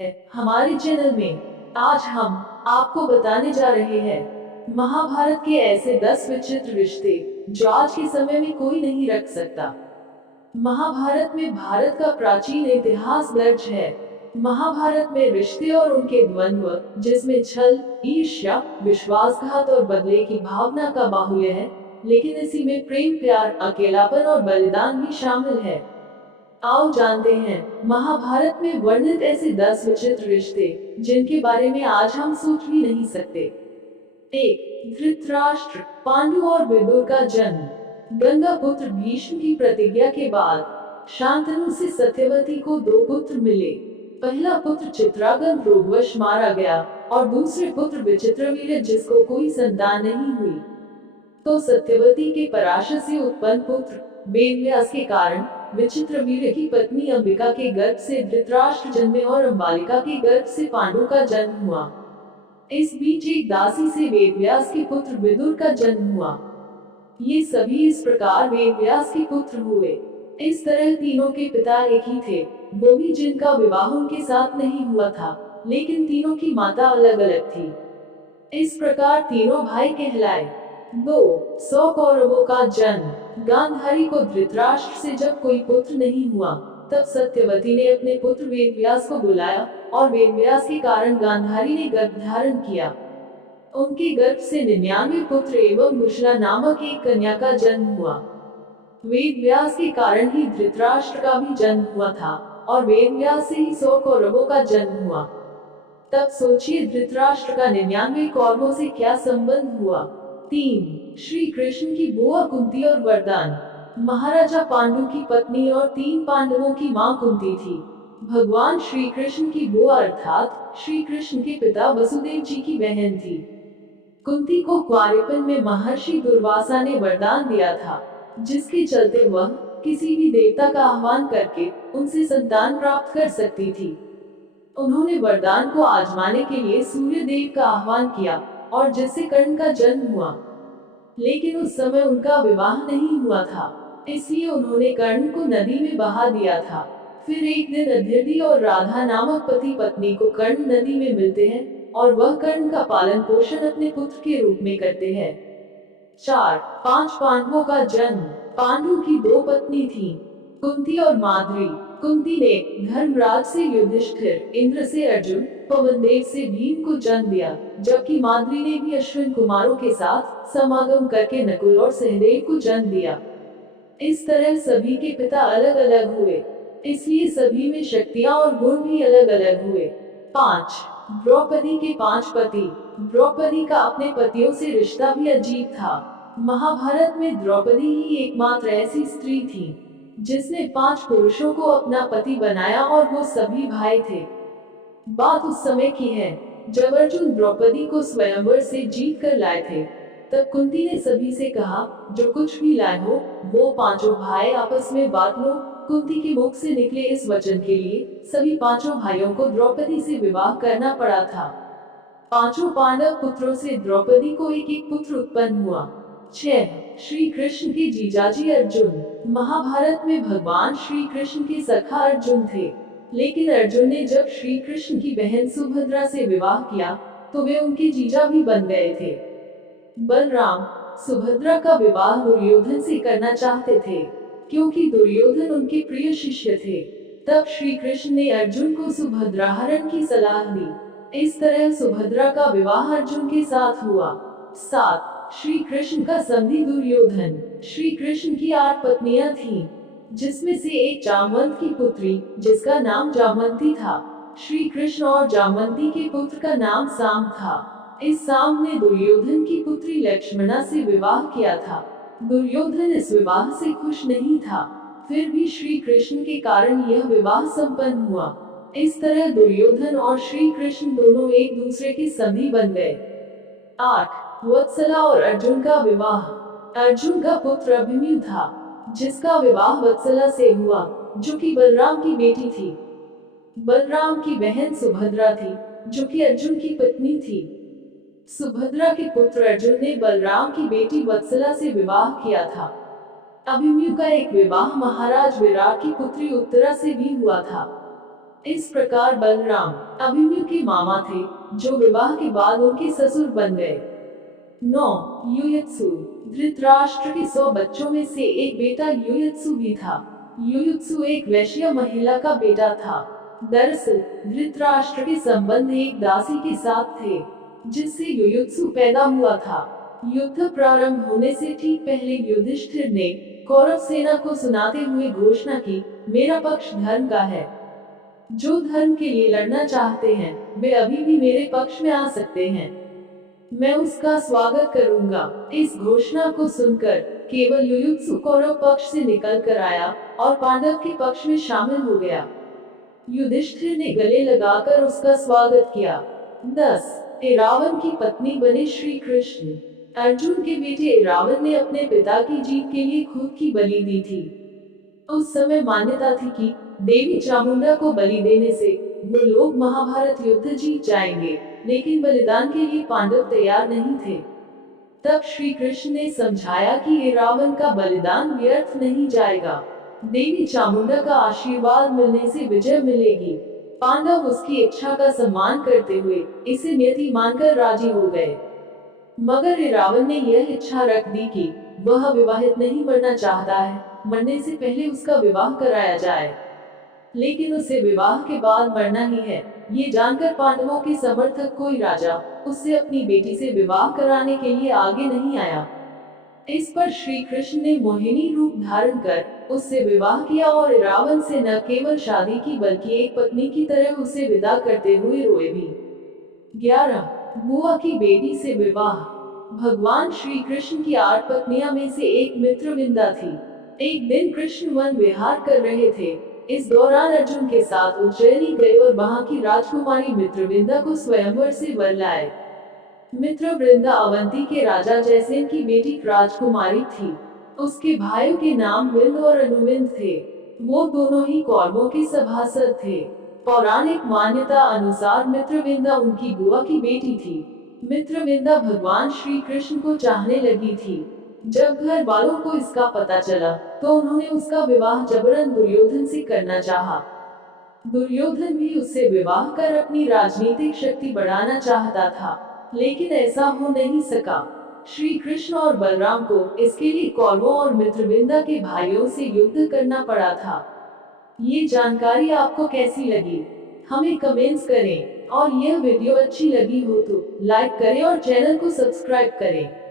है हमारे चैनल में। आज हम आपको बताने जा रहे हैं महाभारत के ऐसे 10 विचित्र रिश्ते जो आज के समय में कोई नहीं रख सकता। महाभारत में भारत का प्राचीन इतिहास दर्ज है। महाभारत में रिश्ते और उनके द्वंद्व, जिसमें छल, ईर्ष्या, विश्वासघात और बदले की भावना का बाहुल्य है, लेकिन इसी में प्रेम, प्यार, अकेलापन और बलिदान भी शामिल है। आओ जानते हैं महाभारत में वर्णित ऐसे 10 विचित्र रिश्ते जिनके बारे में आज हम सोच भी नहीं सकते। एक, धृतराष्ट्र, पांडु और विदुर का जन्म। गंगा पुत्र भीष्म की प्रतिज्ञा के बाद शांतनु से सत्यवती को 2 पुत्र मिले। पहला पुत्र चित्रांगद रोगवश मारा गया और दूसरे पुत्र विचित्रवीर्य, जिसको कोई संतान नहीं हुई। तो सत्यवती के पराशर से उत्पन्न पुत्र वेदव्यास के कारण विचित्रवीर्य की पत्नी अंबिका के गर्भ से धृतराष्ट्र जन्मे और अंबालिका के गर्भ से पांडु का जन्म हुआ। इस बीच एक दासी से वेदव्यास के पुत्र विदुर का जन्म हुआ। ये सभी इस प्रकार वेदव्यास के पुत्र हुए। इस तरह तीनों के पिता एक ही थे, वो भी जिनका विवाह उनके साथ नहीं हुआ था, लेकिन तीनों की माता अलग अलग थी। इस प्रकार तीनों भाई कहलाए। 2, 100 कौरवों का जन्म। गांधारी को धृतराष्ट्र से जब कोई पुत्र नहीं हुआ, तब सत्यवती ने अपने पुत्र वेदव्यास को बुलाया और वेदव्यास के कारण गांधारी ने गर्भ धारण किया। उनके गर्भ से 99 पुत्र एवं मुशला नामक एक कन्या का जन्म हुआ। वेदव्यास के कारण ही धृतराष्ट्र का भी जन्म हुआ था और वेदव्यास से ही 100 कौरवों का जन्म हुआ। तब सोचिए धृतराष्ट्र का 99 कौरवों से क्या संबंध हुआ। 3, श्री कृष्ण की बुआ कुंती और वरदान। महाराजा पांडु की पत्नी और 3 पांडवों की मां कुंती थी। भगवान श्री कृष्ण की बुआ अर्थात श्री कृष्ण के पिता वसुदेव जी की बहन थी। कुंती को कुंवारेपन में महर्षि दुर्वासा ने वरदान दिया था, जिसके चलते वह किसी भी देवता का आह्वान करके उनसे संतान प्राप्त कर सकती थी। उन्होंने वरदान को आजमाने के लिए सूर्य देव का आह्वान किया और जिससे कर्ण का जन्म हुआ। लेकिन उस समय उनका विवाह नहीं हुआ था, इसलिए उन्होंने कर्ण को नदी में बहा दिया था। फिर एक दिन अदिति और राधा नामक पति पत्नी को कर्ण नदी में मिलते हैं और वह कर्ण का पालन पोषण अपने पुत्र के रूप में करते हैं। 4, 5 पांडवों का जन्म। पांडु की 2 पत्नी थी, कुंती और माद्री। कुंती ने धर्मराज से युधिष्ठिर, इंद्र से अर्जुन, पवनदेव से भीम को जन्म दिया, जबकि माद्री ने भी अश्विन कुमारों के साथ समागम करके नकुल और सहदेव को जन्म दिया। इस तरह सभी के पिता अलग अलग हुए, इसलिए सभी में शक्तियां और गुण भी अलग अलग हुए। 5, द्रौपदी के 5 पति। द्रौपदी का अपने पतियों से रिश्ता भी अजीब था। महाभारत में द्रौपदी ही एकमात्र ऐसी स्त्री थी जिसने 5 पुरुषों को अपना पति बनाया और वो सभी भाई थे। बात उस समय की है जब अर्जुन द्रौपदी को स्वयंवर से जीत कर लाए थे। तब कुंती ने सभी से कहा, जो कुछ भी लाए हो वो 5 भाई आपस में बांट लो। कुंती के मुख से निकले इस वचन के लिए सभी 5 भाइयों को द्रौपदी से विवाह करना पड़ा था। 5 पांडव पुत्रों से द्रौपदी को एक एक पुत्र उत्पन्न हुआ। 6, श्री कृष्ण के जीजाजी अर्जुन। महाभारत में भगवान श्री कृष्ण के सखा अर्जुन थे, लेकिन अर्जुन ने जब श्री कृष्ण की बहन सुभद्रा से विवाह किया तो वे उनके जीजा भी बन गए थे। बलराम सुभद्रा का विवाह दुर्योधन से करना चाहते थे, क्योंकि दुर्योधन उनके प्रिय शिष्य थे। तब श्री कृष्ण ने अर्जुन को सुभद्रा हरण की सलाह दी। इस तरह सुभद्रा का विवाह अर्जुन के साथ हुआ। 7, श्री कृष्ण का संधि दुर्योधन। श्री कृष्ण की 8 पत्नियां थीं, जिसमें से एक जामवंत की पुत्री जिसका नाम जामवंती था। श्री कृष्ण और जामवंती के पुत्र का नाम साम था। इस साम ने दुर्योधन की पुत्री लक्ष्मणा से विवाह किया था। दुर्योधन इस विवाह से खुश नहीं था, फिर भी श्री कृष्ण के कारण यह विवाह संपन्न हुआ। इस तरह दुर्योधन और श्री कृष्ण दोनों एक दूसरे के संगी बन गए। 8, वत्सला और अर्जुन का विवाह। अर्जुन का पुत्र अभिमन्यु था, जिसका विवाह वत्सला से हुआ, जो कि बलराम की बेटी थी। बलराम की बहन सुभद्रा थी, जो कि अर्जुन की पत्नी थी। सुभद्रा के पुत्र अर्जुन ने बलराम की बेटी वत्सला से विवाह किया था। अभिमन्यु का एक विवाह महाराज विराट की पुत्री उत्तरा से भी हुआ था। इस प्रकार बलराम अभिमन्यु के मामा थे, जो विवाह के बाद उनके ससुर बन गए। 9 युयुत्सु धृतराष्ट्र के 100 बच्चों में से एक बेटा युयुत्सु भी था। युयुत्सु एक वैश्य महिला का बेटा था। दरअसल धृतराष्ट्र के संबंध एक दासी के साथ थे, जिससे युयुत्सु पैदा हुआ था। युद्ध प्रारंभ होने से ठीक पहले युधिष्ठिर ने कौरव सेना को सुनाते हुए घोषणा की, मेरा पक्ष धर्म का है। जो धर्म के लिए लड़ना चाहते हैं, वे अभी भी मेरे पक्ष में आ सकते हैं। मैं उसका स्वागत करूंगा। इस घोषणा को सुनकर केवल युयुत्सु कौरव पक्ष से निकल कर आया और पांडव के पक्ष में शामिल हो गया। युधिष्ठिर ने गले लगाकर उसका स्वागत किया। 10 इरावन की पत्नी बने श्री कृष्ण। अर्जुन के बेटे इरावन ने अपने पिता की जीत के लिए खुद की बलि दी थी। उस समय मान्यता थी कि देवी चामुंडा को बलि देने से वो लोग महाभारत युद्ध जीत जाएंगे, लेकिन बलिदान के लिए पांडव तैयार नहीं थे। तब श्री कृष्ण ने समझाया कि इरावन का बलिदान व्यर्थ नहीं जाएगा। देवी चामुंडा का आशीर्वाद मिलने से विजय मिलेगी। पांडव उसकी इच्छा का सम्मान करते हुए इसे नियति मानकर राजी हो गए। मगर इरावन ने यह इच्छा रख दी कि वह विवाहित नहीं मरना चाहता है, मरने से पहले उसका विवाह कराया जाए, लेकिन उसे विवाह के बाद मरना ही है। ये जानकर पांडवों के समर्थक कोई राजा उससे अपनी बेटी से विवाह कराने के लिए आगे नहीं आया। इस पर श्री कृष्ण ने मोहिनी रूप धारण कर उससे विवाह किया और इरावन से न केवल शादी की बल्कि एक पत्नी की तरह उसे विदा करते हुए रोए भी। 11 बुआ की बेटी से विवाह। भगवान श्री कृष्ण की 8 पत्नियां में से एक मित्रविंदा थी। एक दिन कृष्ण वन विहार कर रहे थे। इस दौरान अर्जुन के साथ उज्जैनी गए और वहां की राजकुमारी मित्रविंदा को स्वयंवर से वर लाए। मित्रवृंदा अवंती के राजा जयसेन की बेटी राजकुमारी थी। उसके भाइयों के नाम विंद और अनुविंद थे। वो दोनों ही कौरवों के सभासद थे। पौराणिक मान्यता अनुसार मित्रविंदा उनकी बुआ की बेटी थी। मित्रविंदा भगवान श्री कृष्ण को चाहने लगी थी। जब घर वालों को इसका पता चला, तो उन्होंने उसका विवाह जबरन दुर्योधन से करना चाहा। दुर्योधन भी उससे विवाह कर अपनी राजनीतिक शक्ति बढ़ाना चाहता था, लेकिन ऐसा हो नहीं सका। श्री कृष्ण और बलराम को इसके लिए कौरवों और मित्रविंदा के भाइयों से युद्ध करना पड़ा था। ये जानकारी आपको कैसी लगी, हमें कमेंट्स करें, और यह वीडियो अच्छी लगी हो तो लाइक करें और चैनल को सब्सक्राइब करें।